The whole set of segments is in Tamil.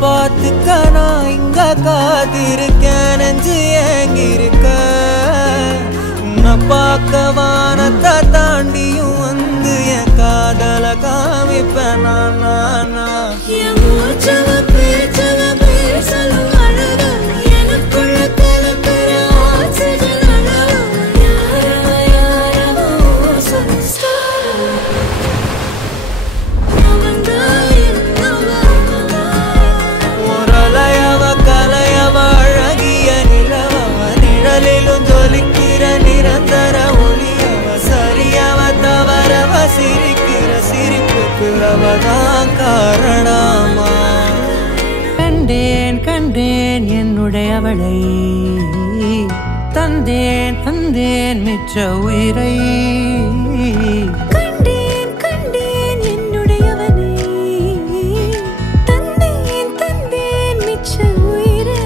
பார்த்துக்க நான் இங்க காத்திருக்கேன் நெஞ்சு ஏங்கிருக்க உன்னை பார்க்க வானத்தை தாண்டியும் வந்து என் காதல காமிப்பேன் நான் காரணமா கண்டேன் கண்டேன் என்னுடையவளை தந்தேன் தந்தேன் மிச்ச உயிரை கண்டேன் கண்டேன் என்னுடையவனை தந்தேன் தந்தேன் மிச்ச உயிரை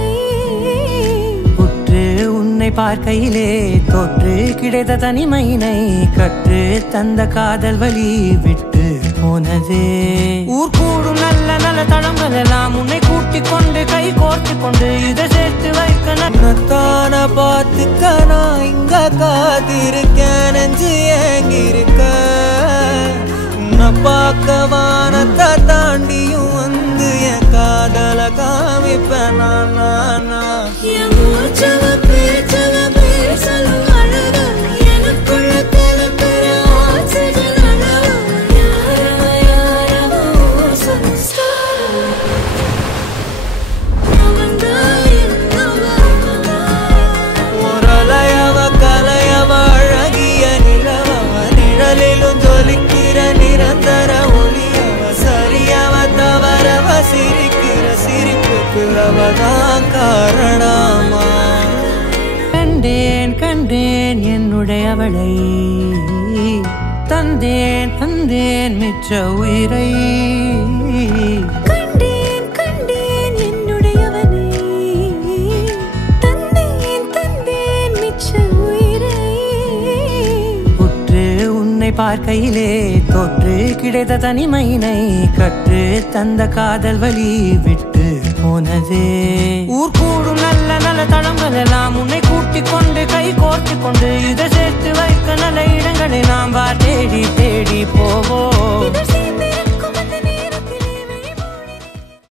உற்று உன்னை பார்க்கையிலே தோற்று கிடைத்த தனிமையினை கற்று தந்த காதல் வழி விட்டு போனதே ஊர் கூடும் நல்ல நல்ல தளங்கள் எல்லாம் உன்னை கூட்டிக் கொண்டு கை கோர்த்து கொண்டு இதை சேர்த்து வைக்கத்தான பார்த்துக்க நான் இங்க காத்திருக்கேன் நெஞ்சு ஏங்கிருக்க உன்னை பார்க்க வானத்தை தாண்டியும் வந்து என் காதல காமிப்பேன் நான் காரணமா கண்டேன் கண்டேன் என்னுடையவளை தந்தேன் தந்தேன் மிச்ச உயிரை கண்டேன் கண்டேன் என்னுடையவனை தந்தேன் தந்தேன் மிச்ச உயிரை உற்று உன்னை பார்க்கையிலே தோற்று கிடைத்த தனிமையினை கற்று தந்த காதல் வழி விட்டு போனதே ஊர் கூடும் நல்ல நல்ல தளங்கள் எல்லாம் உன்னை கூட்டிக் கொண்டு கை கோர்த்து கொண்டு இதை சேர்த்து வைக்க நல்ல இடங்களை நாம் தேடி தேடி போவோம்.